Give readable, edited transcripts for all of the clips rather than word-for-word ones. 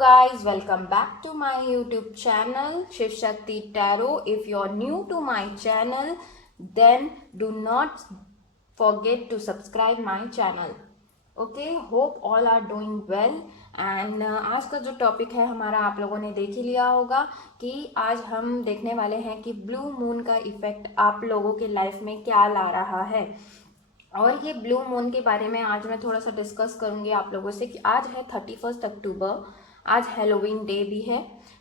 guys, welcome back to my YouTube channel Shiv Shakti Tarot. If you're new to my channel, then do not forget to subscribe my channel. Okay, hope all are doing well. And आज का जो topic है हमारा आप लोगों ने देख ही लिया होगा कि आज हम देखने वाले हैं कि ब्लू मून का इफेक्ट आप लोगों के लाइफ में क्या ला रहा है। और ये ब्लू मून के बारे में आज मैं थोड़ा सा डिस्कस करूँगी आप लोगों से कि आज है 31 अक्टूबर, आज हैलोवीन डे भी है,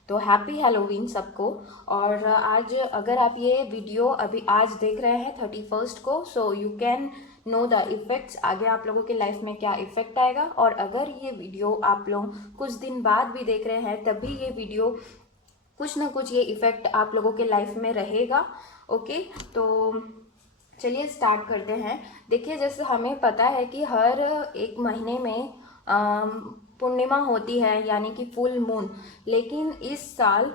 तो हैप्पी हैलोवीन सबको। और आज अगर आप ये वीडियो अभी आज देख रहे हैं 31 को, so you can know the effects, आगे आप लोगों के लाइफ में क्या इफ़ेक्ट आएगा। और अगर ये वीडियो आप लोग कुछ दिन बाद भी देख रहे हैं तभी ये वीडियो कुछ ना कुछ ये इफ़ेक्ट आप लोगों के लाइफ में रहेगा। ओके, तो चलिए स्टार्ट करते हैं। देखिए, जैसे हमें पता है कि हर एक महीने में पूर्णिमा होती है यानी कि फुल मून, लेकिन इस साल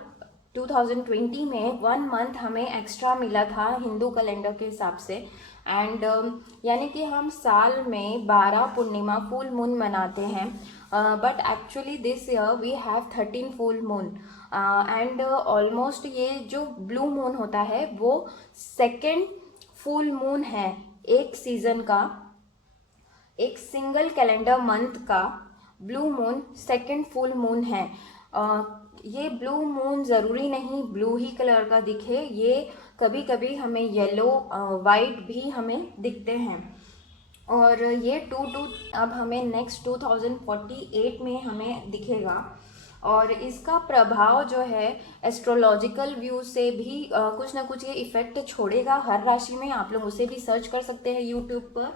2020 में 1 मंथ हमें एक्स्ट्रा मिला था हिंदू कैलेंडर के हिसाब से। एंड यानी कि हम साल में 12 पूर्णिमा फुल मून मनाते हैं, but actually this year we have 13 full moon. And almost ये जो ब्लू मून होता है वो सेकेंड फुल मून है एक सीजन का, एक सिंगल कैलेंडर मंथ का blue moon second full moon है। ये ब्लू मून ज़रूरी नहीं ब्लू ही कलर का दिखे, ये कभी कभी हमें येलो वाइट भी हमें दिखते हैं। और ये अब हमें नेक्स्ट 2048 में हमें दिखेगा। और इसका प्रभाव जो है एस्ट्रोलॉजिकल व्यू से भी कुछ ना कुछ ये इफ़ेक्ट छोड़ेगा हर राशि में। आप लोग उसे भी सर्च कर सकते हैं यूट्यूब पर।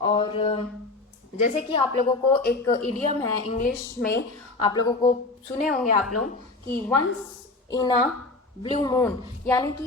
और जैसे कि आप लोगों को एक इडियम है इंग्लिश में, आप लोगों को सुने होंगे आप लोग कि once in a blue moon, यानी कि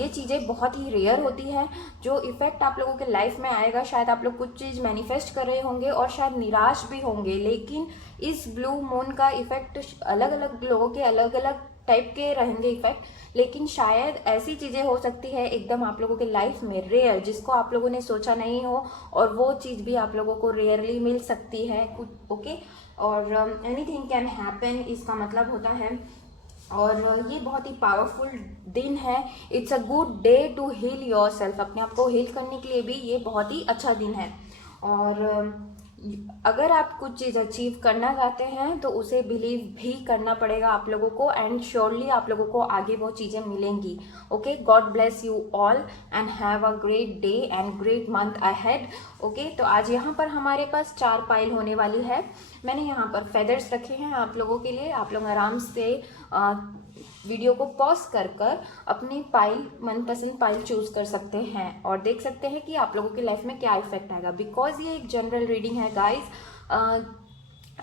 ये चीज़ें बहुत ही रेयर होती है। जो इफ़ेक्ट आप लोगों के लाइफ में आएगा, शायद आप लोग कुछ चीज़ मैनिफेस्ट कर रहे होंगे और शायद निराश भी होंगे, लेकिन इस ब्लू मून का इफ़ेक्ट अलग अलग लोगों के अलग अलग टाइप के रहेंगे इफ़ेक्ट, लेकिन शायद ऐसी चीज़ें हो सकती है एकदम आप लोगों के लाइफ में रेयर, जिसको आप लोगों ने सोचा नहीं हो, और वो चीज़ भी आप लोगों को रेयरली मिल सकती है कुछ। ओके, और एनीथिंग कैन हैपन, इसका मतलब होता है। और ये बहुत ही पावरफुल दिन है। It's a good day to heal yourself, अपने आप को हील करने के लिए भी ये बहुत ही अच्छा दिन है। और अगर आप कुछ चीज़ अचीव करना चाहते हैं तो उसे बिलीव भी करना पड़ेगा आप लोगों को, एंड श्योरली आप लोगों को आगे वो चीज़ें मिलेंगी। Okay, God bless you all and have a great day and great month ahead. Okay, तो आज यहाँ पर हमारे पास 4 पाइल होने वाली है। मैंने यहाँ पर फेदर्स रखे हैं आप लोगों के लिए। आप लोग आराम से वीडियो को पॉज कर अपनी पाइल, मनपसंद पाइल चूज कर सकते हैं और देख सकते हैं कि आप लोगों की लाइफ में क्या इफेक्ट आएगा। बिकॉज ये एक जनरल रीडिंग है गाइज,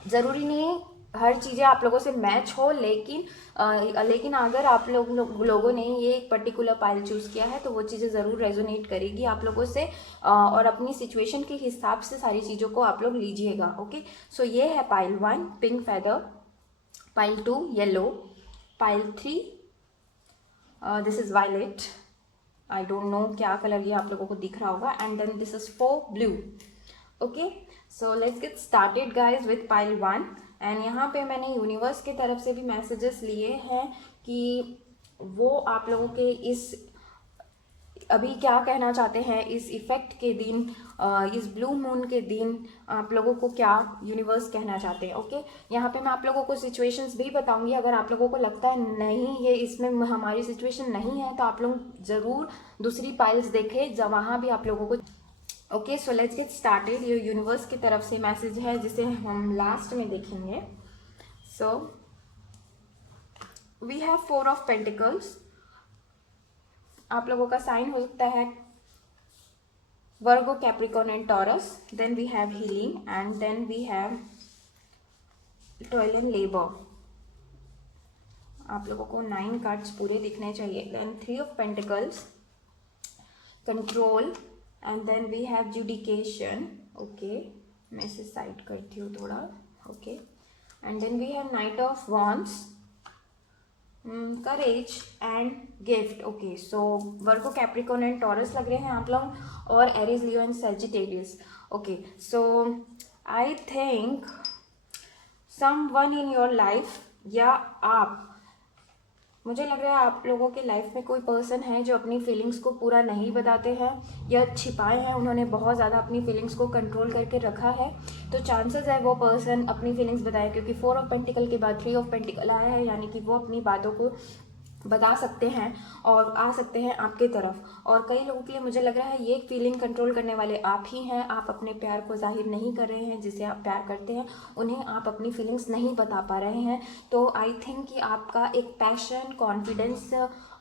ज़रूरी नहीं हर चीज़ें आप लोगों से मैच हो, लेकिन अगर आप लोगों ने ये एक पर्टिकुलर पाइल चूज़ किया है तो वो चीज़ें ज़रूर रेजोनेट करेगी आप लोगों से, और अपनी सिचुएशन के हिसाब से सारी चीज़ों को आप लोग लीजिएगा। ओके, सो ये है pile 1 pink feather, pile 2 yellow, pile 3 this is violet, I don't know क्या कलर ये आप लोगों को दिख रहा होगा, and then this is 4 blue. Okay, so let's get started guys with pile 1। And यहाँ पे मैंने यूनिवर्स की तरफ से भी मैसेजेस लिए हैं कि वो आप लोगों के इस अभी क्या कहना चाहते हैं इस इफ़ेक्ट के दिन, इस ब्लू मून के दिन आप लोगों को क्या यूनिवर्स कहना चाहते हैं। ओके, यहाँ पे मैं आप लोगों को सिचुएशंस भी बताऊंगी। अगर आप लोगों को लगता है नहीं ये इसमें हमारी सिचुएशन नहीं है तो आप लोग ज़रूर दूसरी पाइल्स देखें जब वहाँ भी आप लोगों को। Okay, so let's get started. ये यूनिवर्स की तरफ से मैसेज है जिसे हम लास्ट में देखेंगे। So we have 4 of pentacles. आप लोगों का साइन हो सकता है Virgo, Capricorn and Taurus. Then we have healing and then we have toil and labour. आप लोगों को 9 कार्ड्स पूरे दिखने चाहिए। Then 3 of pentacles, control, and then we have adjudication. Okay, मैं इसे साइड करती हूँ थोड़ा। Okay, and then we have knight of wands, courage and gift. Okay, so Virgo, Capricorn and taurus लग रहे हैं आप लोग, और Aries, Leo and Sagittarius. Okay, so I think someone in your life, या आप, मुझे लग रहा है आप लोगों के लाइफ में कोई पर्सन है जो अपनी फीलिंग्स को पूरा नहीं बताते हैं या छिपाए हैं, उन्होंने बहुत ज़्यादा अपनी फीलिंग्स को कंट्रोल करके रखा है। तो चांसेस है वो पर्सन अपनी फीलिंग्स बताए, क्योंकि 4 ऑफ पेंटिकल के बाद 3 ऑफ पेंटिकल आया है, यानी कि वो अपनी बातों को बता सकते हैं और आ सकते हैं आपके तरफ। और कई लोगों के लिए मुझे लग रहा है ये फीलिंग कंट्रोल करने वाले आप ही हैं। आप अपने प्यार को जाहिर नहीं कर रहे हैं, जिसे आप प्यार करते हैं उन्हें आप अपनी फीलिंग्स नहीं बता पा रहे हैं। तो आई थिंक कि आपका एक पैशन, कॉन्फिडेंस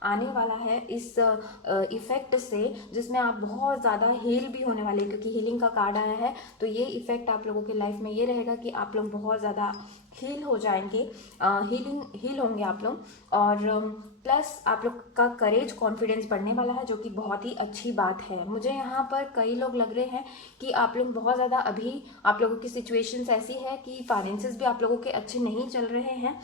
आने वाला है इस इफ़ेक्ट से, जिसमें आप बहुत ज़्यादा हील भी होने वाले, क्योंकि हीलिंग का कार्ड आया है। तो ये इफ़ेक्ट आप लोगों की लाइफ में ये रहेगा कि आप लोग बहुत ज़्यादा हील हो जाएंगे, हील होंगे आप लोग। और प्लस आप लोग का करेज, कॉन्फिडेंस बढ़ने वाला है, जो कि बहुत ही अच्छी बात है। मुझे यहाँ पर कई लोग लग रहे हैं कि आप लोग बहुत ज़्यादा, अभी आप लोगों की सिचुएशंस ऐसी है कि फाइनेंसेस भी आप लोगों के अच्छे नहीं चल रहे हैं,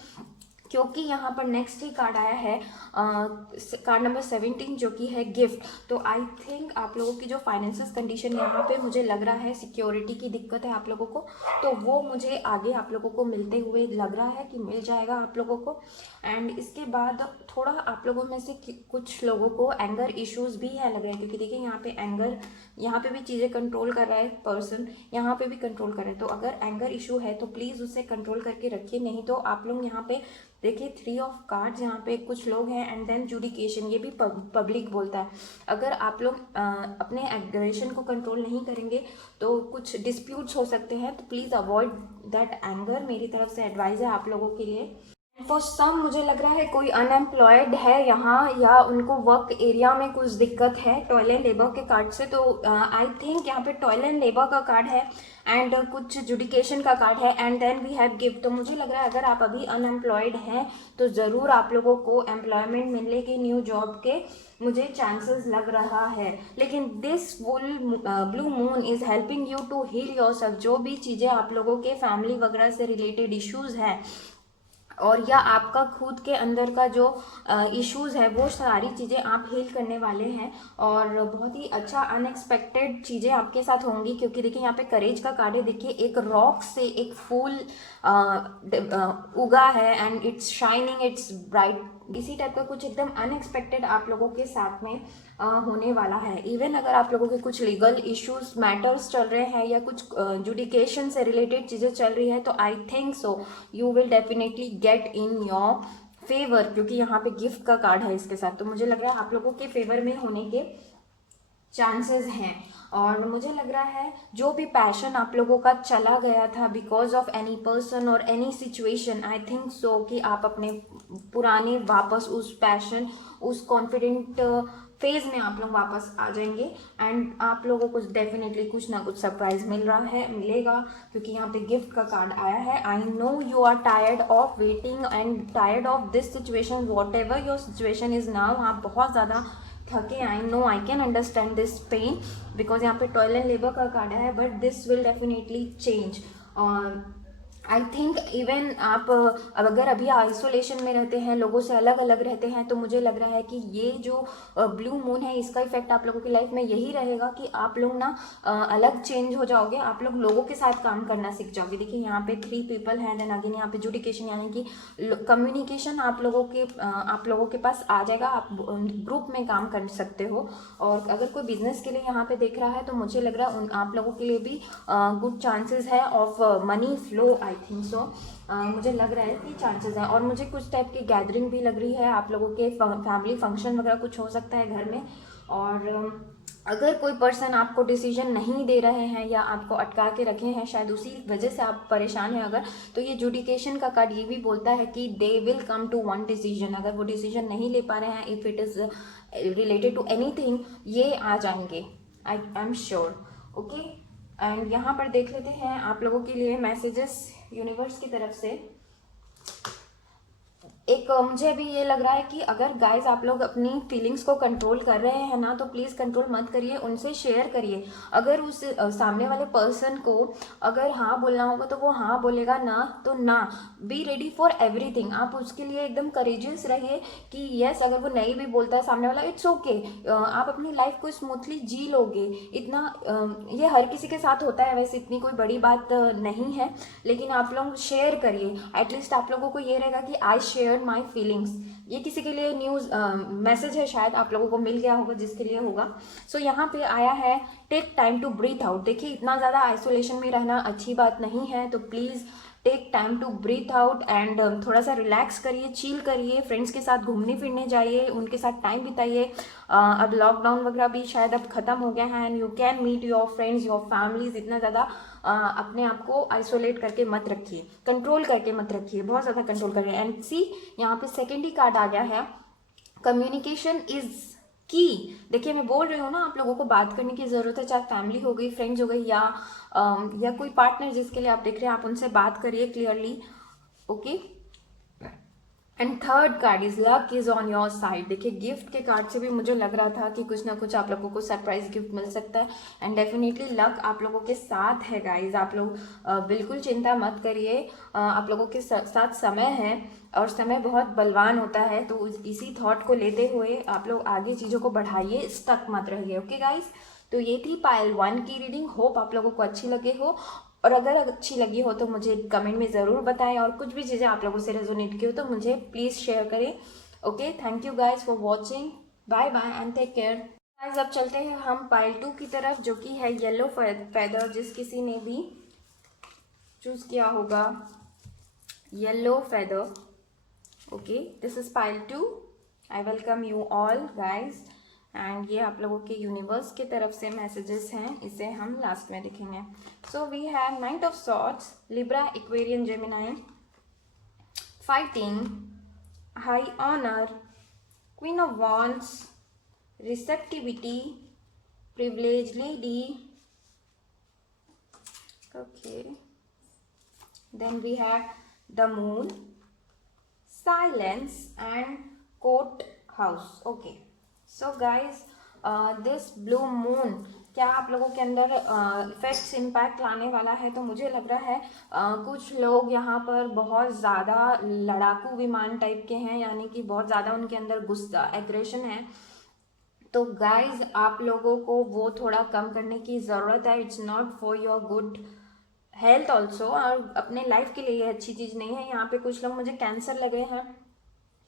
क्योंकि यहाँ पर नेक्स्ट ही कार्ड आया है, कार्ड नंबर 17, जो कि है गिफ्ट। तो आई थिंक आप लोगों की जो फाइनेंशियल कंडीशन यहाँ पे मुझे लग रहा है, सिक्योरिटी की दिक्कत है आप लोगों को, तो वो मुझे आगे आप लोगों को मिलते हुए लग रहा है कि मिल जाएगा आप लोगों को। एंड इसके बाद थोड़ा आप लोगों में से कुछ लोगों को एंगर इश्यूज भी है लग रहे हैं, क्योंकि देखिए यहाँ पे एंगर, यहाँ पे भी चीज़ें कंट्रोल कर रहा है पर्सन, यहाँ पे भी कंट्रोल कर रहे हैं। तो अगर एंगर इशू है तो प्लीज़ उसे कंट्रोल करके रखिए, नहीं तो आप लोग यहाँ पे देखिए 3 ऑफ कार्ड्स, यहाँ पे कुछ लोग हैं एंड देन जुडिकेशन, ये भी पब्लिक बोलता है। अगर आप लोग अपने एग्रेशन को कंट्रोल नहीं करेंगे तो कुछ डिस्प्यूट्स हो सकते हैं, तो प्लीज़ अवॉइड दैट एंगर, मेरी तरफ से एडवाइस है आप लोगों के लिए। फॉर सम मुझे लग रहा है कोई अनएम्प्लॉयड है यहाँ, या उनको वर्क एरिया में कुछ दिक्कत है टॉयल एंड लेबर के कार्ड से। तो आई थिंक यहाँ पे टॉयल एंड लेबर का कार्ड है एंड कुछ जुडिकेशन का कार्ड है and then we have gift. तो मुझे लग रहा है अगर आप अभी अनएम्प्लॉयड हैं तो ज़रूर आप लोगों को एम्प्लॉयमेंट मिलने के, न्यू जॉब के मुझे चांसेस लग रहा है। लेकिन this full blue moon is helping you to heal yourself. जो भी चीज़ें आप लोगों के फैमिली वगैरह से रिलेटेड इश्यूज़ हैं, और या आपका खुद के अंदर का जो इश्यूज़ है, वो सारी चीज़ें आप हील करने वाले हैं। और बहुत ही अच्छा अनएक्सपेक्टेड चीज़ें आपके साथ होंगी, क्योंकि देखिए यहाँ पे करेज का कार्ड है। देखिए एक रॉक से एक फूल उगा है and it's shining, it's bright, इसी टाइप का कुछ एकदम अनएक्सपेक्टेड आप लोगों के साथ में होने वाला है। इवन अगर आप लोगों के कुछ लीगल इश्यूज, मैटर्स चल रहे हैं या कुछ जुडिकेशन से रिलेटेड चीज़ें चल रही है, तो I think so you will definitely get in your favour, क्योंकि यहाँ पे गिफ्ट का कार्ड है इसके साथ। तो मुझे लग रहा है आप लोगों के फेवर में होने के चांसेस हैं। और मुझे लग रहा है जो भी पैशन आप लोगों का चला गया था बिकॉज ऑफ एनी पर्सन और any situation, I think so कि आप अपने पुराने वापस उस पैशन, उस कॉन्फिडेंट फेज में आप लोग वापस आ जाएंगे। एंड आप लोगों को डेफिनेटली कुछ ना कुछ सरप्राइज मिलेगा, क्योंकि यहाँ पे गिफ्ट का कार्ड आया है। I know you are tired of waiting and tired of this situation, whatever your situation is now. आप बहुत ज़्यादा थके, I know, I can understand this pain, because यहाँ पे टॉयल एंड लेबर का कार्ड है, but this will definitely change. और I think even आप अगर अभी आइसोलेशन में रहते हैं, लोगों से अलग अलग रहते हैं, तो मुझे लग रहा है कि ये जो ब्लू मून है, इसका इफेक्ट आप लोगों की लाइफ में यही रहेगा कि आप लोग ना अलग चेंज हो जाओगे, आप लोग लोगों के साथ काम करना सीख जाओगे। देखिए यहाँ पे 3 पीपल हैं, देन अगेन यहाँ पे जुडिकेशन, यानी कि कम्युनिकेशन आप लोगों के पास आ जाएगा, आप ग्रुप में काम कर सकते हो। और अगर कोई बिजनेस के लिए यहाँ पे देख रहा है, तो मुझे लग रहा है आप लोगों के लिए भी गुड चांसेस है of money flow, I think so. मुझे लग रहा है कि चांसेस हैं। और मुझे कुछ टाइप की गैदरिंग भी लग रही है, आप लोगों के फैमिली फंक्शन वगैरह कुछ हो सकता है घर में। और अगर कोई पर्सन आपको डिसीजन नहीं दे रहे हैं या आपको अटका के रखे हैं, शायद उसी वजह से आप परेशान हैं अगर, तो ये जुडिकेशन का कार्ड ये भी बोलता है कि they will come to one decision. अगर वो डिसीजन नहीं ले पा रहे हैं, if it is related to anything, ये आ जाएंगे, I am sure. Okay, and यहाँ पर देख लेते हैं आप लोगों के लिए मैसेजेस यूनिवर्स की तरफ से। मुझे अभी ये लग रहा है कि अगर गाइज आप लोग अपनी फीलिंग्स को कंट्रोल कर रहे हैं ना, तो प्लीज़ कंट्रोल मत करिए, उनसे शेयर करिए। अगर उस सामने वाले पर्सन को अगर हाँ बोलना होगा तो वो हाँ बोलेगा, ना तो ना। Be ready for everything. आप उसके लिए एकदम करेजियस रहिए कि यस, अगर वो नहीं भी बोलता है सामने वाला, इट्स ओके। आप अपनी लाइफ को स्मूथली जी लोगे। इतना ये हर किसी के साथ होता है वैसे, इतनी कोई बड़ी बात नहीं है, लेकिन आप लोग शेयर करिए। एटलीस्ट आप लोगों को ये रहेगा कि आई शेयर माई फीलिंग्स। ये किसी के लिए न्यूज़ मैसेज है, शायद आप लोगों को मिल गया होगा जिसके लिए होगा। सो यहाँ पे आया है take time to breathe out. देखिए, इतना ज़्यादा आइसोलेशन में रहना अच्छी बात नहीं है, तो please take time to breathe out and थोड़ा सा रिलैक्स करिए, चिल करिए, फ्रेंड्स के साथ घूमने फिरने जाइए, उनके साथ टाइम बिताइए। अब लॉकडाउन वगैरह भी शायद अब ख़त्म हो गया है and you can meet your friends, your families. इतना ज़्यादा अपने आप को आइसोलेट करके मत रखिए, कंट्रोल करके मत रखिए, बहुत ज़्यादा कंट्रोल करिए। एंड सी, यहाँ पे सेकेंड ही कार्ड आ गया है, कम्युनिकेशन इज़ की। देखिए, मैं बोल रही हूँ ना, आप लोगों को बात करने की ज़रूरत है, चाहे फैमिली हो गई, फ्रेंड्स हो गई, या कोई पार्टनर जिसके लिए आप देख रहे हैं, आप उनसे बात करिए clearly. Okay. And third card is luck is on your side. देखिए, गिफ्ट के कार्ड से भी मुझे लग रहा था कि कुछ ना कुछ आप लोगों को सरप्राइज गिफ्ट मिल सकता है एंड डेफिनेटली लक आप लोगों के साथ है गाइज। आप लोग बिल्कुल चिंता मत करिए, आप लोगों के साथ समय है और समय बहुत बलवान होता है। तो इसी थॉट को लेते हुए आप लोग आगे चीज़ों को बढ़ाइए, स्टक मत रहिए। ओके गाइज, तो ये थी पाइल 1 की रीडिंग। होप आप लोगों को अच्छी लगे हो, और अगर अच्छी लगी हो तो मुझे कमेंट में ज़रूर बताएं, और कुछ भी चीज़ें आप लोगों से रेजोनेट की हो तो मुझे प्लीज़ शेयर करें। Okay, thank you guys for watching, bye bye and take care. Guys, अब चलते हैं हम पाइल 2 की तरफ, जो कि है येलो फेदर। जिस किसी ने भी चूज़ किया होगा yellow feather, okay, this is pile 2। I welcome you all guys, and ये आप लोगों के यूनिवर्स की तरफ से मैसेजेस हैं, इसे हम लास्ट में देखेंगे। So we have knight of swords, Libra, Aquarian, Gemini, fighting, high honour, queen of wands, receptivity, privilege lady, okay, then we have the moon, silence and court house. Okay, so guys, this blue moon क्या आप लोगों के अंदर effects impact लाने वाला है? तो मुझे लग रहा है कुछ लोग यहाँ पर बहुत ज़्यादा लड़ाकू विमान टाइप के हैं, यानी कि बहुत ज़्यादा उनके अंदर गुस्सा, एग्रेशन है। तो गाइज, आप लोगों को वो थोड़ा कम करने की ज़रूरत है। It's not for your good health also, और अपने लाइफ के लिए ये अच्छी चीज़ नहीं है। यहाँ पे कुछ लोग मुझे कैंसर लग रहे हैं,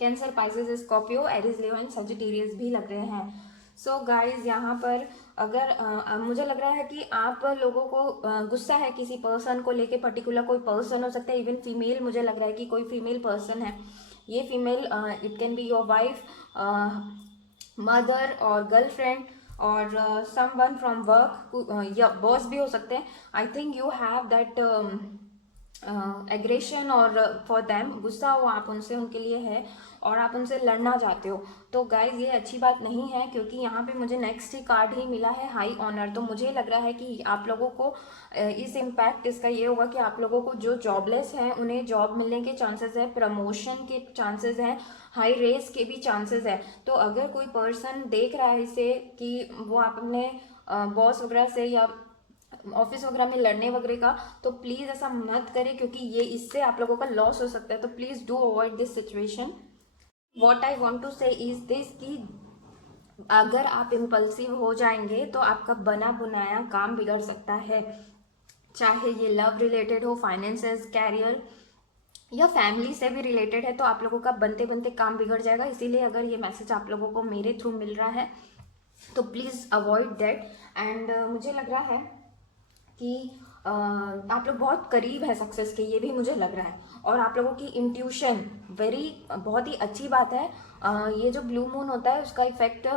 cancer, Pisces, Scorpio, Aries, Leo and Sagittarius भी लग रहे हैं। सो गाइज, यहाँ पर अगर मुझे लग रहा है कि आप लोगों को गुस्सा है किसी पर्सन को लेके, पर्टिकुलर कोई पर्सन हो सकता है, इवन फीमेल, मुझे लग रहा है कि कोई फीमेल पर्सन है। ये female, it can be your wife, mother और गर्लफ्रेंड, और समवन फ्रॉम वर्क, या बॉस भी हो सकते हैं। I think you have that aggression, और फॉर देम गुस्सा हो आप उनसे, उनके लिए है, और आप उनसे लड़ना चाहते हो। तो गाइज, ये अच्छी बात नहीं है, क्योंकि यहाँ पे मुझे नेक्स्ट ही कार्ड ही मिला है, हाई ऑनर। तो मुझे लग रहा है कि आप लोगों को इस इम्पैक्ट इसका ये होगा कि आप लोगों को जो जॉबलेस हैं उन्हें जॉब मिलने के चांसेस है, प्रमोशन के चांसेस हैं, हाई रेस के भी चांसेस है। तो अगर कोई पर्सन देख रहा है इसे कि वो आप अपने बॉस वगैरह से या ऑफिस वगैरह में लड़ने वगैरह का, तो प्लीज़ ऐसा मत करें, क्योंकि ये इससे आप लोगों का लॉस हो सकता है। तो please do avoid this situation. What I want to say is this कि अगर आप इम्पल्सिव हो जाएंगे तो आपका बना बुनाया काम बिगड़ सकता है, चाहे ये लव रिलेटेड हो, फाइनेंसेस, कैरियर, या फैमिली से भी रिलेटेड है। तो आप लोगों का बनते बनते काम बिगड़ जाएगा। इसीलिए अगर ये मैसेज आप लोगों को मेरे थ्रू मिल रहा है तो प्लीज़ अवॉइड दैट। एंड मुझे लग रहा है कि आप लोग बहुत करीब है सक्सेस के, ये भी मुझे लग रहा है। और आप लोगों की इंट्यूशन बहुत ही अच्छी बात है। ये जो ब्लू मून होता है उसका इफेक्ट,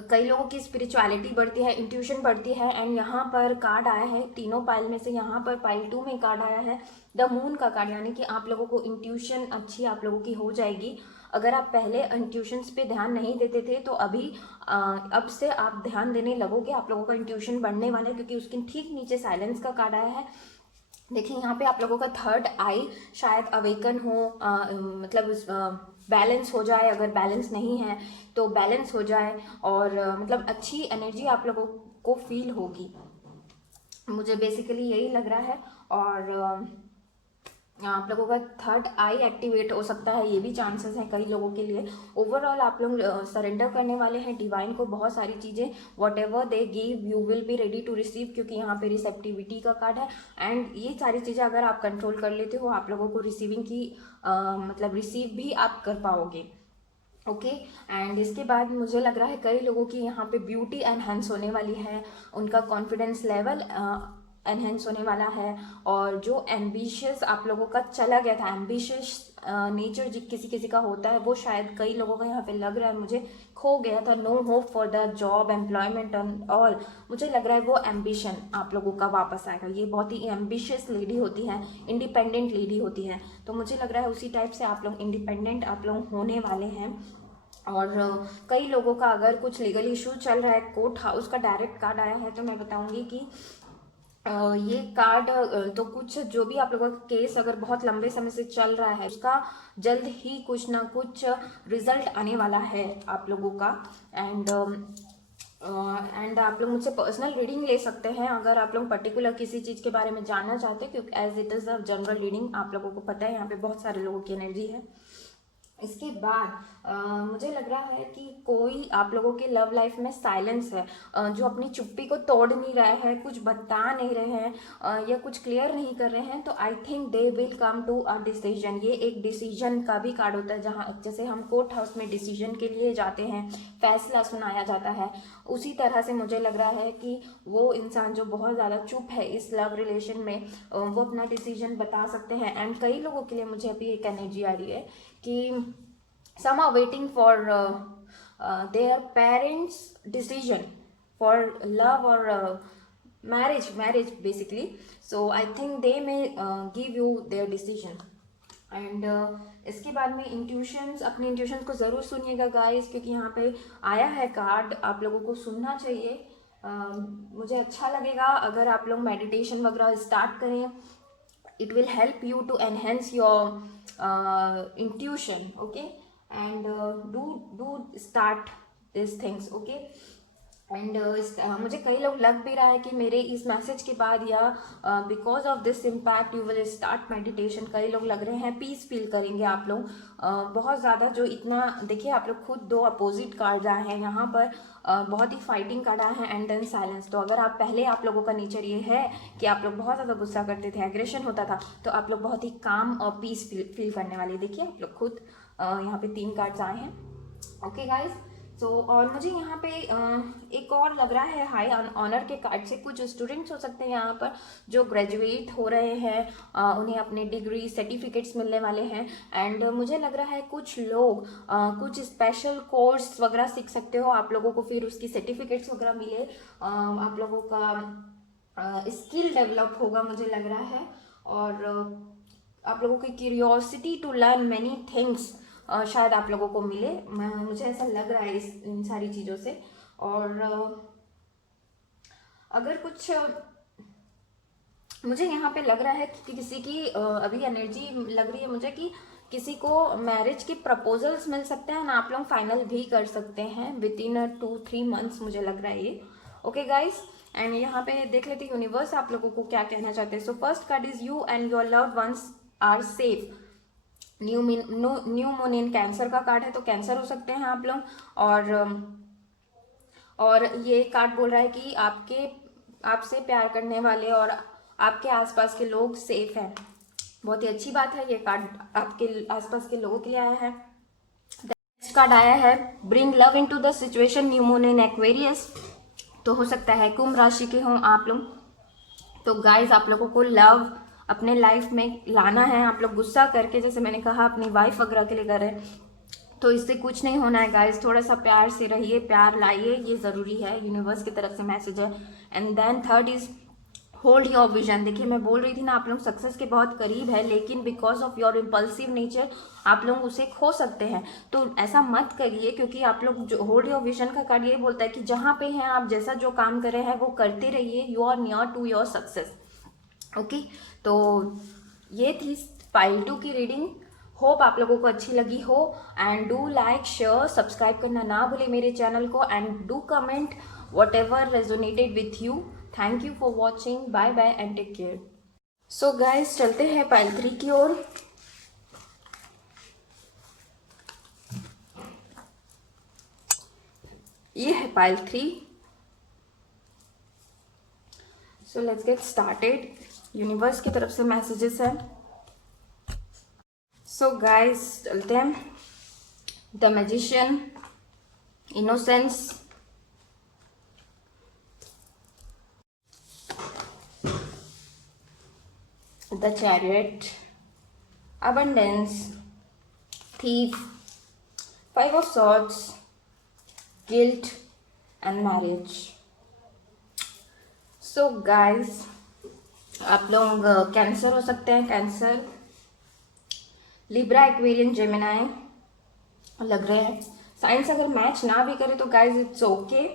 कई लोगों की स्पिरिचुअलिटी बढ़ती है, इंट्यूशन बढ़ती है। एंड यहाँ पर कार्ड आया है तीनों पाइल में से, यहाँ पर पाइल 2 में कार्ड आया है द मून का कार्ड, यानी कि आप लोगों को इंट्यूशन अच्छी आप लोगों की हो जाएगी। अगर आप पहले इंट्यूशंस पे ध्यान नहीं देते थे तो अभी अब से आप ध्यान देने लगोगे, आप लोगों का इंट्यूशन बढ़ने वाला है, क्योंकि उसके ठीक नीचे साइलेंस का कार्ड आया है। देखिए यहाँ पे आप लोगों का थर्ड आई शायद अवेकन हो, मतलब बैलेंस हो जाए, अगर बैलेंस नहीं है तो बैलेंस हो जाए, और मतलब अच्छी एनर्जी आप लोगों को फील होगी, मुझे बेसिकली यही लग रहा है। और आप लोगों का थर्ड आई एक्टिवेट हो सकता है, ये भी चांसेस हैं कई लोगों के लिए। ओवरऑल आप लोग सरेंडर करने वाले हैं डिवाइन को बहुत सारी चीज़ें, whatever they give you will be ready to receive, क्योंकि यहाँ पे रिसेप्टिविटी का कार्ड है। एंड ये सारी चीज़ें अगर आप कंट्रोल कर लेते हो, आप लोगों को रिसीविंग की मतलब रिसीव भी आप कर पाओगे। ओके एंड इसके बाद मुझे लग रहा है कई लोगों की यहाँ पे ब्यूटी एनहेंस होने वाली है, उनका कॉन्फिडेंस लेवल एनहेंस होने वाला है। और जो एम्बिशियस आप लोगों का चला गया था, एम्बिशियस नेचर किसी किसी का होता है, वो शायद कई लोगों का यहाँ पे लग रहा है मुझे खो गया था, no hope for the job employment and all, मुझे लग रहा है वो एम्बिशन आप लोगों का वापस आएगा। ये बहुत ही एम्बिशियस लेडी होती है, इंडिपेंडेंट लेडी होती है, तो मुझे लग रहा है उसी टाइप से आप लोग इंडिपेंडेंट आप लोग होने वाले हैं। और कई लोगों का अगर कुछ लीगल इशू चल रहा है, कोर्ट हाउस का डायरेक्ट कार्ड आया है, तो मैं बताऊंगी कि ये कार्ड तो कुछ जो भी आप लोगों का केस अगर बहुत लंबे समय से चल रहा है, उसका जल्द ही कुछ ना कुछ रिजल्ट आने वाला है आप लोगों का। एंड आप लोग मुझसे पर्सनल रीडिंग ले सकते हैं अगर आप लोग पर्टिकुलर किसी चीज़ के बारे में जानना चाहते हैं, क्योंकि as it is a general reading, आप लोगों को पता है यहाँ पे बहुत सारे लोगों की एनर्जी है। इसके बाद मुझे लग रहा है कि कोई आप लोगों के लव लाइफ में साइलेंस है, जो अपनी चुप्पी को तोड़ नहीं रहे हैं, कुछ बता नहीं रहे हैं, या कुछ क्लियर नहीं कर रहे हैं, तो I think they will come to a decision. ये एक डिसीजन का भी कार्ड होता है, जहाँ जैसे हम कोर्ट हाउस में डिसीजन के लिए जाते हैं, फैसला सुनाया जाता है, उसी तरह से मुझे लग रहा है कि वो इंसान जो बहुत ज़्यादा चुप है इस लव रिलेशन में, वो अपना डिसीजन बता सकते हैं। एंड कई लोगों के लिए मुझे अभी एक एनर्जी आ रही है कि some are waiting for their parents decision for love or marriage basically, so I think they may give you their decision। And इसके बाद में इंट्यूशंस, अपने इंट्यूशंस को ज़रूर सुनिएगा गाइस, क्योंकि यहाँ पे आया है कार्ड, आप लोगों को सुनना चाहिए। मुझे अच्छा लगेगा अगर आप लोग मेडिटेशन वगैरह स्टार्ट करें, it will help you to enhance your intuition, okay, and do start these things, okay। And मुझे कई लोग लग भी रहा है कि मेरे इस मैसेज के बाद या because of this impact you will start meditation, कई लोग लग रहे हैं पीस फील करेंगे आप लोग बहुत ज़्यादा। जो इतना देखिए आप लोग खुद दो अपोजिट कार्ड आए हैं यहाँ पर, बहुत ही फाइटिंग कार्ड आया है, एंड देन साइलेंस। तो अगर आप पहले आप लोगों का नेचर ये है कि आप लोग बहुत ज़्यादा गुस्सा करते थे, एग्रेशन होता था, तो आप लोग बहुत ही काम और पीस फील करने वाले। देखिए आप लोग खुद यहाँ पे 3 कार्ड्स आए हैं, ओके गाइज। सो और मुझे यहाँ पे एक और लग रहा है हाई ऑनर के कार्ड से, कुछ स्टूडेंट्स हो सकते हैं यहाँ पर जो ग्रेजुएट हो रहे हैं, उन्हें अपने डिग्री सर्टिफिकेट्स मिलने वाले हैं। एंड मुझे लग रहा है कुछ लोग कुछ स्पेशल कोर्स वगैरह सीख सकते हो आप लोगों को, फिर उसकी सर्टिफिकेट्स वगैरह मिले, आप लोगों का स्किल डेवलप होगा मुझे लग रहा है। और आप लोगों की curiosity to learn many things शायद आप लोगों को मिले, मुझे ऐसा लग रहा है इन सारी चीज़ों से। और अगर कुछ मुझे यहाँ पे लग रहा है कि किसी की अभी एनर्जी लग रही है मुझे कि किसी को मैरिज की प्रपोजल्स मिल सकते हैं, आप लोग फाइनल भी कर सकते हैं विद इन 2-3 मंथ्स, मुझे लग रहा है ये, ओके गाइस। एंड यहाँ पे देख लेते हैं यूनिवर्स आप लोगों को क्या कहना चाहते हैं। So first card is you and your loved ones are safe. New moon in Cancer का कार्ड है, तो कैंसर हो सकते हैं आप लोग। और ये कार्ड बोल रहा है कि आपसे प्यार करने वाले और आपके आसपास के लोग सेफ हैं। बहुत ही अच्छी बात है, ये कार्ड आपके आसपास के लोगों के लिए आया है। नेक्स्ट कार्ड आया है bring love into the situation, new moon in Aquarius, तो हो सकता है कुंभ राशि के हों आप लोग। तो गाइज आप लोगों को लव अपने लाइफ में लाना है। आप लोग गुस्सा करके, जैसे मैंने कहा, अपनी वाइफ वगैरह के लिए कर रहे हैं, तो इससे कुछ नहीं होना है गाइज। थोड़ा सा प्यार से रहिए, प्यार लाइए, ये ज़रूरी है, यूनिवर्स की तरफ से मैसेज है। And then third is hold your vision. देखिए मैं बोल रही थी ना, आप लोग सक्सेस के बहुत करीब है, लेकिन because of your impulsive nature आप लोग उसे खो सकते हैं। तो ऐसा मत करिए, क्योंकि आप लोग जो होल्ड योर विजन का कार्ड ये बोलता है कि जहाँ पे हैं आप, जैसा जो काम कर रहे हैं वो करते रहिए, you are near to your success. Okay, तो ये थी पाइल 2 की रीडिंग। होप आप लोगों को अच्छी लगी हो, and do like share subscribe करना ना भूले मेरे चैनल को, and do comment whatever resonated with you. Thank you for watching, bye bye and take care. So guys चलते हैं पाइल 3 की ओर। ये है pile 3। So let's get started. Universe की तरफ से मैसेजेस हैं। सो गाइज चलते हैं। The magician, innocence, the chariot, abundance, thief, 5 of swords, guilt and marriage. So guys, आप लोग कैंसर हो सकते हैं, कैंसर, लिब्रा, एक्वेरियन, जेमिनाई लग रहे हैं। साइंस अगर मैच ना भी करे तो गाइज इट्स ओके।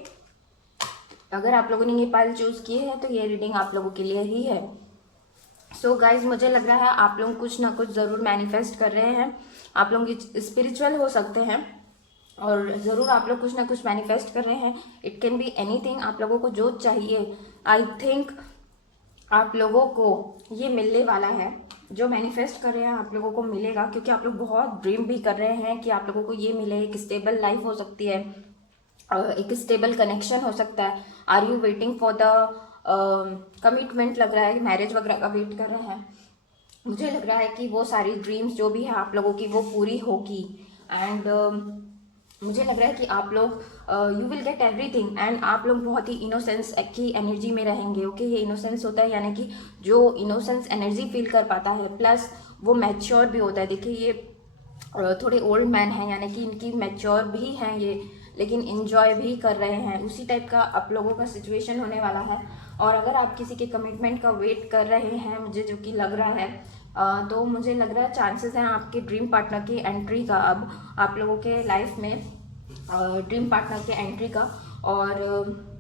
अगर आप लोगों ने ये पाइल चूज की है तो ये रीडिंग आप लोगों के लिए ही है। सो गाइज मुझे लग रहा है आप लोग कुछ ना कुछ ज़रूर मैनिफेस्ट कर रहे हैं। आप लोग स्पिरिचुअल हो सकते हैं और ज़रूर आप लोग कुछ ना कुछ मैनिफेस्ट कर रहे हैं। It can be anything. आप लोगों को जो चाहिए, आई थिंक आप लोगों को ये मिलने वाला है। जो मैनिफेस्ट कर रहे हैं आप लोगों को मिलेगा, क्योंकि आप लोग बहुत ड्रीम भी कर रहे हैं कि आप लोगों को ये मिले। एक स्टेबल लाइफ हो सकती है, एक स्टेबल कनेक्शन हो सकता है। Are you waiting for the commitment, लग रहा है मैरिज वगैरह का वेट कर रहे हैं। मुझे लग रहा है कि वो सारी ड्रीम्स जो भी है आप लोगों की वो पूरी होगी। एंड मुझे लग रहा है कि आप लोग you will get everything, and आप लोग बहुत ही इनोसेंस की एनर्जी में रहेंगे। ओके, ये इनोसेंस होता है यानी कि जो इनोसेंस एनर्जी फील कर पाता है, प्लस वो मैच्योर भी होता है। देखिए ये थोड़े ओल्ड मैन हैं, यानी कि इनकी मैच्योर भी हैं ये, लेकिन इन्जॉय भी कर रहे हैं। उसी टाइप का आप लोगों का सिचुएशन होने वाला है। और अगर आप किसी के कमिटमेंट का वेट कर रहे हैं, मुझे जो कि लग रहा है, तो मुझे लग रहा है चांसेस हैं आपके ड्रीम पार्टनर की एंट्री का अब आप लोगों के लाइफ में, ड्रीम पार्टनर के एंट्री का। और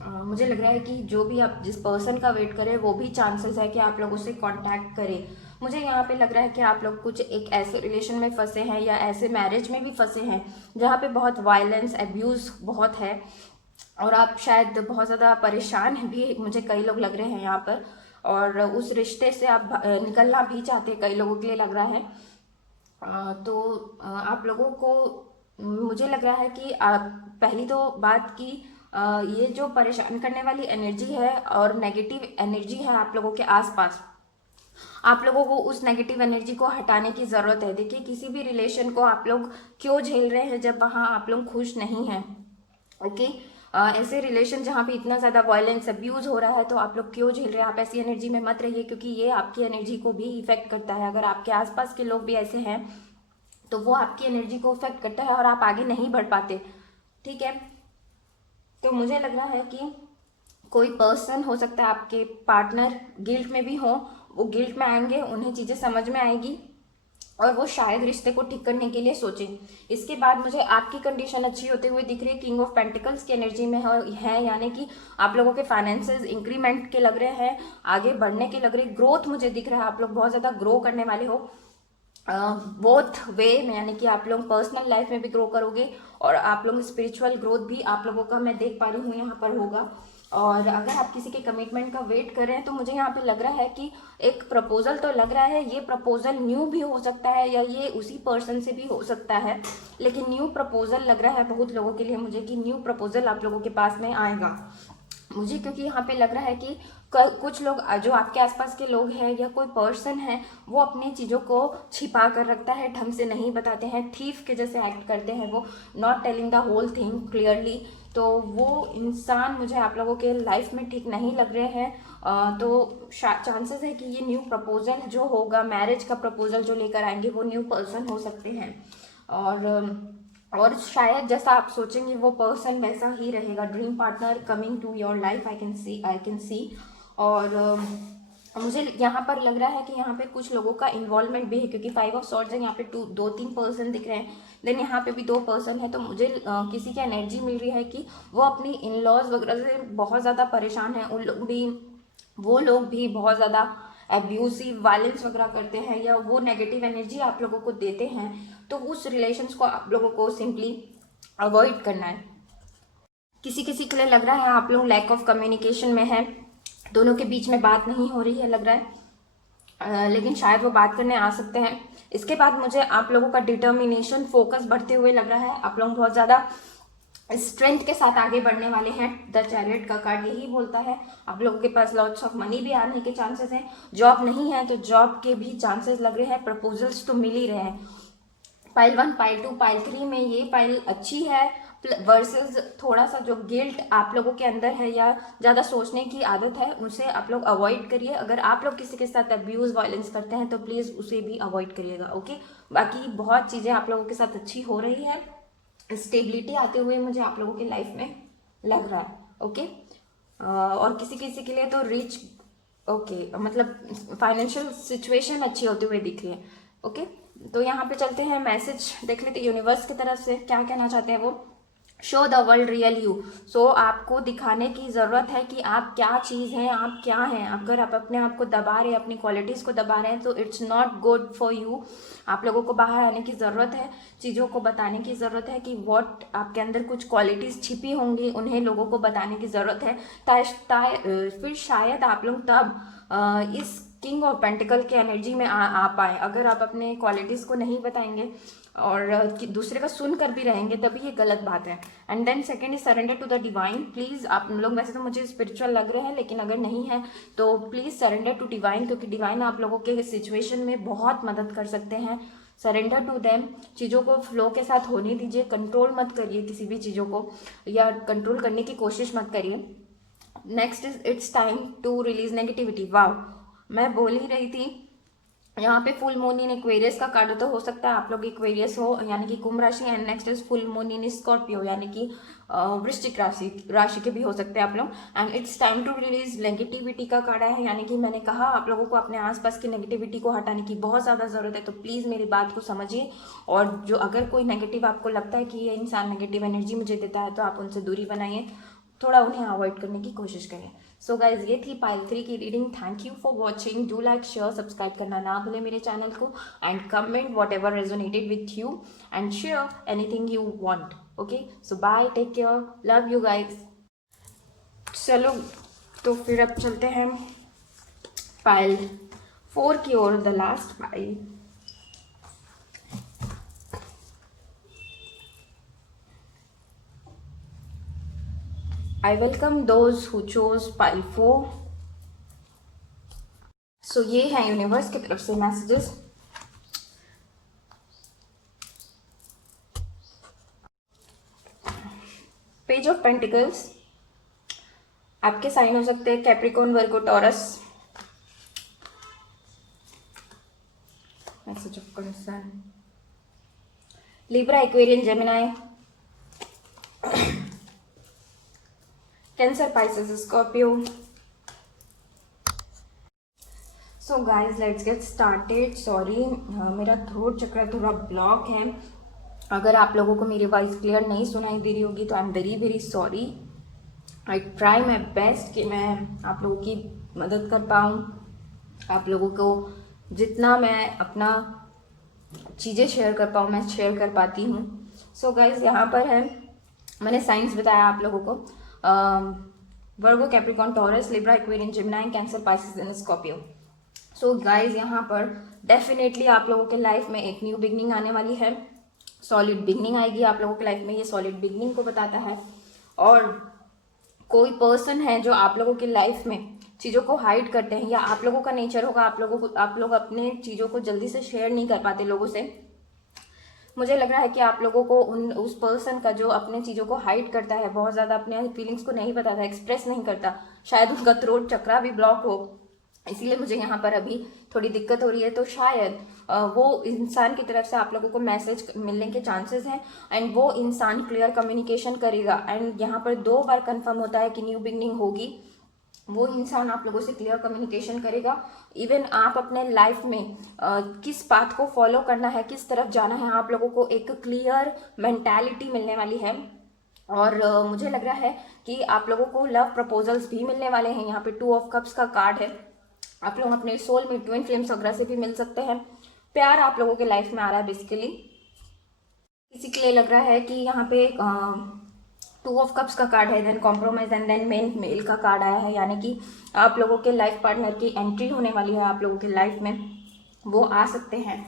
मुझे लग रहा है कि जो भी आप जिस पर्सन का वेट करें वो भी चांसेस है कि आप लोग उससे कांटेक्ट करें। मुझे यहाँ पे लग रहा है कि आप लोग कुछ एक ऐसे रिलेशन में फंसे हैं या ऐसे मैरिज में भी फंसे हैं जहाँ पे बहुत वायलेंस, एब्यूज़ बहुत है, और आप शायद बहुत ज़्यादा परेशान भी, मुझे कई लोग लग रहे हैं यहाँ पर। और उस रिश्ते से आप निकलना भी चाहते हैं, कई लोगों के लिए लग रहा है। तो आप लोगों को मुझे लग रहा है कि आप पहली तो बात की ये जो परेशान करने वाली एनर्जी है और नेगेटिव एनर्जी है आप लोगों के आसपास, आप लोगों को उस नेगेटिव एनर्जी को हटाने की ज़रूरत है। देखिए किसी भी रिलेशन को आप लोग क्यों झेल रहे हैं जब वहाँ आप लोग खुश नहीं हैं। ओके, ऐसे रिलेशन जहाँ पे इतना ज़्यादा वायलेंस, अब्यूज़ हो रहा है, तो आप लोग क्यों झेल रहे हैं। आप ऐसी एनर्जी में मत रहिए, क्योंकि ये आपकी एनर्जी को भी इफेक्ट करता है। अगर आपके आसपास के लोग भी ऐसे हैं तो वो आपकी एनर्जी को इफेक्ट करता है और आप आगे नहीं बढ़ पाते। ठीक है, तो मुझे लग रहा है कि कोई पर्सन हो सकता है आपके पार्टनर गिल्ट में भी हो, वो गिल्ट में आएंगे, उन्हें चीज़ें समझ में आएगी और वो शायद रिश्ते को ठीक करने के लिए सोचें। इसके बाद मुझे आपकी कंडीशन अच्छी होते हुए दिख रही है। किंग ऑफ पेंटिकल्स की एनर्जी में है, यानी कि आप लोगों के फाइनेंसेस इंक्रीमेंट के लग रहे हैं, आगे बढ़ने के लग रहे, ग्रोथ मुझे दिख रहा है। आप लोग बहुत ज़्यादा ग्रो करने वाले हो बोथ वे में, यानी कि आप लोग पर्सनल लाइफ में भी ग्रो करोगे और आप लोग स्पिरिचुअल ग्रोथ भी आप लोगों का मैं देख पा रही हूँ यहाँ पर होगा। और अगर आप किसी के कमिटमेंट का वेट कर रहे हैं तो मुझे यहाँ पे लग रहा है कि एक प्रपोजल तो लग रहा है। ये प्रपोजल न्यू भी हो सकता है या ये उसी पर्सन से भी हो सकता है, लेकिन न्यू प्रपोजल लग रहा है बहुत लोगों के लिए मुझे कि न्यू प्रपोजल आप लोगों के पास में आएगा मुझे, क्योंकि यहाँ पे लग रहा है कि कुछ लोग जो आपके आसपास के लोग हैं या कोई पर्सन है वो अपनी चीज़ों को छिपा कर रखता है, ढंग से नहीं बताते हैं, थीफ के जैसे एक्ट करते हैं, वो not telling the whole thing clearly. तो वो इंसान मुझे आप लोगों के लाइफ में ठीक नहीं लग रहे हैं। तो चांसेस है कि ये न्यू प्रपोजल जो होगा, मैरिज का प्रपोजल जो लेकर आएंगे, वो न्यू पर्सन हो सकते हैं। और शायद जैसा आप सोचेंगे वो पर्सन वैसा ही रहेगा। Dream partner coming to your life, I can see. और मुझे यहाँ पर लग रहा है कि यहाँ पे कुछ लोगों का इन्वॉल्वमेंट भी है, क्योंकि 5 ऑफ सॉर्ड्स है, यहाँ पे 2-3 पर्सन दिख रहे हैं, देन यहाँ पे भी 2 पर्सन है। तो मुझे किसी की एनर्जी मिल रही है कि वो अपनी इन लॉज वगैरह से बहुत ज़्यादा परेशान है। उन लोग भी वो लोग भी बहुत ज़्यादा अब्यूसिव वायलेंस वगैरह करते हैं या वो नेगेटिव एनर्जी आप लोगों को देते हैं, तो उस रिलेशंस को आप लोगों को सिंपली अवॉइड करना है। किसी किसी के लिए लग रहा है आप लोग लैक ऑफ कम्युनिकेशन में है, दोनों के बीच में बात नहीं हो रही है लग रहा है, लेकिन शायद वो बात करने आ सकते हैं। इसके बाद मुझे आप लोगों का डिटर्मिनेशन, फोकस बढ़ते हुए लग रहा है। आप लोग बहुत ज़्यादा स्ट्रेंथ के साथ आगे बढ़ने वाले हैं। द चैरियट का कार्ड यही बोलता है। आप लोगों के पास लॉट्स ऑफ मनी भी आने के चांसेस हैं। जॉब नहीं है तो जॉब के भी चांसेस लग रहे हैं। प्रपोजल्स तो मिल ही रहे हैं। पाइल 1, पाइल 2, पाइल 3 में ये पाइल अच्छी है। वर्सेस थोड़ा सा जो गिल्ट आप लोगों के अंदर है या ज़्यादा सोचने की आदत है, उसे आप लोग अवॉइड करिए। अगर आप लोग किसी के साथ अब्यूज़ वायलेंस करते हैं तो प्लीज़ उसे भी अवॉइड करिएगा, ओके। बाकी बहुत चीज़ें आप लोगों के साथ अच्छी हो रही है। स्टेबिलिटी आते हुए मुझे आप लोगों की लाइफ में लग रहा है, ओके। और किसी किसी के लिए तो रिच, ओके, मतलब फाइनेंशियल सिचुएशन अच्छी होते हुए दिख रही है, ओके। तो यहाँ पे चलते हैं, मैसेज देख लेते यूनिवर्स की तरफ से क्या कहना चाहते हैं वो। Show the world real you. So आपको दिखाने की ज़रूरत है कि आप क्या चीज़ हैं, आप क्या हैं। अगर आप अपने आप को दबा रहे हैं, अपनी क्वालिटीज़ को दबा रहे हैं, तो it's not good for you. आप लोगों को बाहर आने की ज़रूरत है, चीज़ों को बताने की ज़रूरत है कि व्हाट आपके अंदर कुछ क्वालिटीज़ छिपी होंगी, उन्हें लोगों को बताने की ज़रूरत है। फिर शायद आप लोग तब इस किंग ऑफ पेंटिकल के एनर्जी में आ पाए। अगर आप अपने क्वालिटीज़ को नहीं बताएंगे और दूसरे का सुन कर भी रहेंगे, तभी ये गलत बात है। And then second is surrender to the divine. Please आप लोग, वैसे तो मुझे स्पिरिचुअल लग रहे हैं, लेकिन अगर नहीं है तो प्लीज़ सरेंडर टू डिवाइन, क्योंकि डिवाइन आप लोगों के सिचुएशन में बहुत मदद कर सकते हैं। Surrender to them. चीज़ों को फ्लो के साथ होने दीजिए, कंट्रोल मत करिए किसी भी चीज़ों को, या कंट्रोल करने की कोशिश मत करिए। Next is it's time to release negativity. Wow, मैं बोल ही रही थी, यहाँ पे फुल मून इन एक्वेरियस का कार्ड तो हो सकता है आप लोग एक्वेरियस हो, यानी कि कुंभ राशि। And next is full moon in Scorpio, यानी कि वृश्चिक राशि के भी हो सकते हैं आप लोग। And it's time to release negativity का कार्ड है, यानी कि मैंने कहा आप लोगों को अपने आसपास की नेगेटिविटी को हटाने की बहुत ज़्यादा ज़रूरत है। तो प्लीज़ मेरी बात को समझिए, और जो अगर कोई नेगेटिव आपको लगता है कि ये इंसान नेगेटिव एनर्जी मुझे देता है, तो आप उनसे दूरी बनाइए, थोड़ा उन्हें अवॉइड करने की कोशिश करें। सो गाइज, ये थी पाइल 3 की reading. Thank you for watching. Do like, share, subscribe करना ना भूलें मेरे चैनल को, and comment whatever resonated with you, and share anything you want, okay. So bye, take care, love you guys. चलो, तो फिर अब चलते हैं पाइल 4 की ओर, the last pile. I welcome those who chose pile 4. So ये है यूनिवर्स की तरफ से मैसेजेस। पेज ऑफ पेंटिकल्स, आपके साइन हो सकते हैं Capricorn, Virgo, taurus. Message of concern, Libra, Aquarian, Gemini, Cancer, Pisces, Scorpio. So guys, let's get started. Sorry, मेरा थ्रोट चक्र थोड़ा ब्लॉक है। अगर आप लोगों को मेरी वॉइस क्लियर नहीं सुनाई दे रही होगी तो I am very very sorry. I try my best कि मैं आप लोगों की मदद कर पाऊँ, आप लोगों को जितना मैं अपना चीज़ें शेयर कर पाऊँ मैं शेयर कर पाती हूँ। सो गाइज, यहाँ पर है, मैंने साइंस बताया आप लोगों को, Virgo, Capricorn, Taurus, Libra, Aquarian, Gemini, Cancer, Pisces and Scorpio. So guys, यहाँ पर डेफिनेटली आप लोगों के लाइफ में एक न्यू बिगनिंग आने वाली है। सॉलिड बिगनिंग आएगी आप लोगों की लाइफ में, ये सॉलिड बिगनिंग को बताता है। और कोई पर्सन है जो आप लोगों की लाइफ में चीज़ों को हाइड करते हैं, या आप लोगों का नेचर होगा आप लोग अपने चीज़ों को जल्दी से शेयर नहीं कर पाते लोगों से। मुझे लग रहा है कि आप लोगों को उस पर्सन का जो अपने चीज़ों को हाइड करता है, बहुत ज़्यादा अपने फीलिंग्स को नहीं बताता, एक्सप्रेस नहीं करता, शायद उनका थ्रोट चक्रा भी ब्लॉक हो, इसीलिए मुझे यहाँ पर अभी थोड़ी दिक्कत हो रही है। तो शायद वो इंसान की तरफ से आप लोगों को मैसेज मिलने के चांसेस हैं, एंड वो इंसान क्लियर कम्युनिकेशन करेगा। एंड यहाँ पर 2 बार कंफर्म होता है कि न्यू बिगनिंग होगी। वो इंसान आप लोगों से क्लियर कम्युनिकेशन करेगा। इवन आप अपने लाइफ में किस पाथ को फॉलो करना है, किस तरफ जाना है, आप लोगों को एक क्लियर मेंटालिटी मिलने वाली है। और मुझे लग रहा है कि आप लोगों को लव प्रपोजल्स भी मिलने वाले हैं। यहाँ पे 2 ऑफ कप्स का कार्ड है। आप लोग अपने सोल में ट्विन फ्लेम्स वगैरह से भी मिल सकते हैं। प्यार आप लोगों के लाइफ में आ रहा है बेसिकली। किसी के लिए लग रहा है कि यहाँ पे 2 ऑफ कप्स का कार्ड है, then compromise and then male का कार्ड आया है, यानी कि आप लोगों के लाइफ पार्टनर की एंट्री होने वाली है आप लोगों के लाइफ में। वो आ सकते हैं,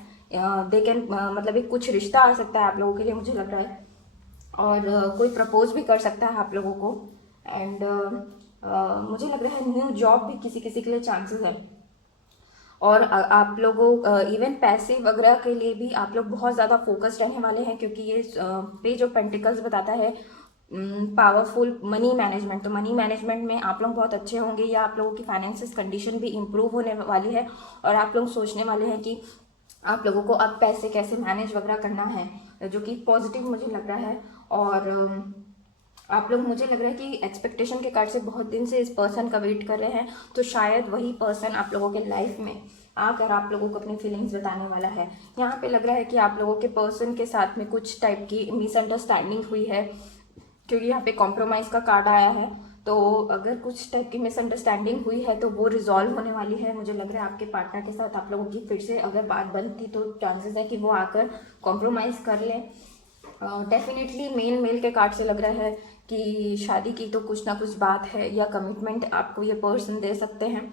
दे कैन मतलब एक कुछ रिश्ता आ सकता है आप लोगों के लिए, मुझे लग रहा है। और कोई प्रपोज भी कर सकता है आप लोगों को। एंड मुझे लग रहा है न्यू जॉब भी किसी किसी के लिए चांसेस है। और आप लोगों इवन पैसे वगैरह के लिए भी आप लोग बहुत ज़्यादा फोकस्ड रहने वाले हैं, क्योंकि ये पेज ऑफ पेंटिकल्स बताता है पावरफुल मनी मैनेजमेंट। तो मनी मैनेजमेंट में आप लोग बहुत अच्छे होंगे, या आप लोगों की फाइनेंशियल कंडीशन भी इम्प्रूव होने वाली है। और आप लोग सोचने वाले हैं कि आप लोगों को अब पैसे कैसे मैनेज वगैरह करना है, जो कि पॉजिटिव मुझे लग रहा है। और आप लोग, मुझे लग रहा है कि एक्सपेक्टेशन के कार्ड से बहुत दिन से इस पर्सन का वेट कर रहे हैं, तो शायद वही पर्सन आप लोगों के लाइफ में आकर आप लोगों को अपनी फीलिंग्स बताने वाला है। यहाँ पे लग रहा है कि आप लोगों के पर्सन के साथ में कुछ टाइप की मिसअंडरस्टैंडिंग हुई है, क्योंकि यहाँ पे कॉम्प्रोमाइज़ का कार्ड आया है। तो अगर कुछ टाइप की मिसअंडरस्टैंडिंग हुई है तो वो रिजॉल्व होने वाली है। मुझे लग रहा है आपके पार्टनर के साथ आप लोगों की फिर से अगर बात बनती तो चांसेस है कि वो आकर कॉम्प्रोमाइज़ कर लें। डेफिनेटली मेल के कार्ड से लग रहा है कि शादी की तो कुछ ना कुछ बात है, या कमिटमेंट आपको ये पर्सन दे सकते हैं।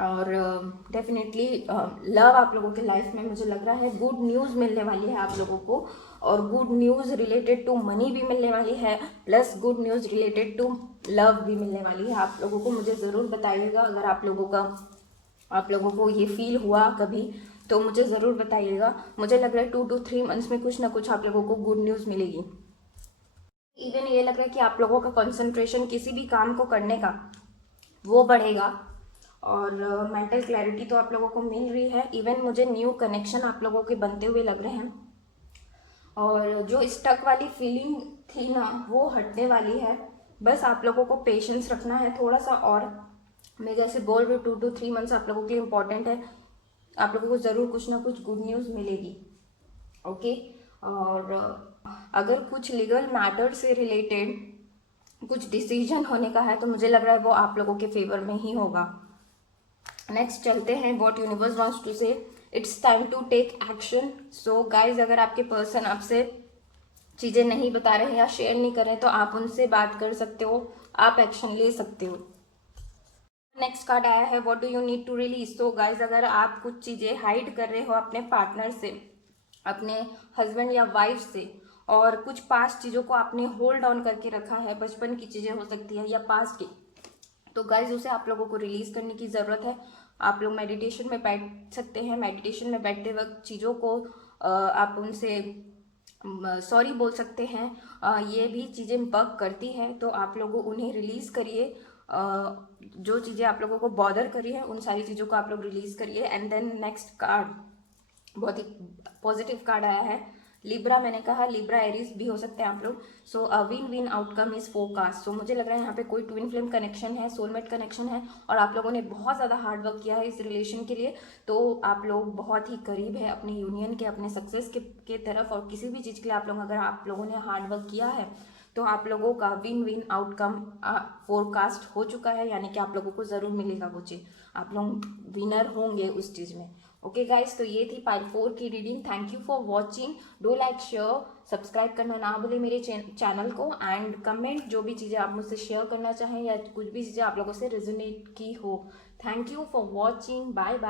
और डेफिनेटली लव आप लोगों के लाइफ में मुझे लग रहा है गुड न्यूज़ मिलने वाली है आप लोगों को। और good news related to money भी मिलने वाली है, plus good news related to love भी मिलने वाली है आप लोगों को। मुझे ज़रूर बताइएगा अगर आप लोगों को ये फील हुआ कभी, तो मुझे ज़रूर बताइएगा। मुझे लग रहा है 2 to 3 मंथ्स में कुछ ना कुछ आप लोगों को गुड न्यूज़ मिलेगी। इवन ये लग रहा है कि आप लोगों का कंसंट्रेशन किसी भी काम को करने का वो बढ़ेगा। और मेंटल क्लैरिटी तो आप लोगों को मिल रही है। इवन मुझे न्यू कनेक्शन आप लोगों के बनते हुए लग रहे हैं। और जो स्टक वाली फीलिंग थी ना, वो हटने वाली है। बस आप लोगों को पेशेंस रखना है थोड़ा सा। और मैं जैसे बोल रही हूँ 2 to 3 मंथ्स आप लोगों के लिए इम्पॉर्टेंट है। आप लोगों को ज़रूर कुछ ना कुछ गुड न्यूज़ मिलेगी। ओके। और अगर कुछ लीगल मैटर से रिलेटेड कुछ डिसीजन होने का है तो मुझे लग रहा है वो आप लोगों के फेवर में ही होगा। नेक्स्ट चलते हैं what universe wants to say. It's time to take action. So guys, अगर आपके पर्सन आपसे चीज़ें नहीं बता रहे हैं या शेयर नहीं कर रहे हैं तो आप उनसे बात कर सकते हो, आप एक्शन ले सकते हो। नेक्स्ट कार्ड आया है what do you need to release. तो गाइज, अगर आप कुछ चीज़ें हाइड कर रहे हो अपने पार्टनर से, अपने हस्बैंड या वाइफ से, और कुछ पास्ट चीज़ों को आपने होल्ड ऑन करके रखा है, बचपन की चीज़ें हो सकती है या पास्ट की, तो गाइज उसे आप लोगों को रिलीज़ करने की ज़रूरत है। आप लोग मेडिटेशन में बैठ सकते हैं। मेडिटेशन में बैठते वक्त चीज़ों को आप उनसे सॉरी बोल सकते हैं। ये भी चीज़ें बग करती हैं तो आप लोग उन्हें रिलीज़ करिए। जो चीज़ें आप लोगों को बॉदर करी है उन सारी चीज़ों को आप लोग रिलीज़ करिए। एंड देन नेक्स्ट कार्ड बहुत ही पॉजिटिव कार्ड आया है, लिब्रा। मैंने कहा लिब्रा एरीज भी हो सकते हैं आप लोग। So win win outcome is forecast. So मुझे लग रहा है यहाँ पे कोई ट्विन फ्लेम कनेक्शन है, सोलमेट कनेक्शन है, और आप लोगों ने बहुत ज़्यादा हार्ड वर्क किया है इस रिलेशन के लिए। तो आप लोग बहुत ही करीब है अपनी यूनियन के, अपने सक्सेस के तरफ। और किसी भी चीज़ के लिए अगर आप लोगों ने हार्ड वर्क किया है तो आप लोगों का विन विन आउटकम फोरकास्ट हो चुका है, यानी कि आप लोगों को ज़रूर मिलेगा वो चीज़, आप लोग विनर होंगे उस चीज़ में। ओके गाइस, तो ये थी पार्ट 4 की reading. Thank you for watching. Do like, share, subscribe करना ना भूलें मेरे चैनल को। एंड कमेंट जो भी चीज़ें आप मुझसे शेयर करना चाहें या कुछ भी चीज़ें आप लोगों से रेजोनेट की हो। Thank you for watching. Bye bye.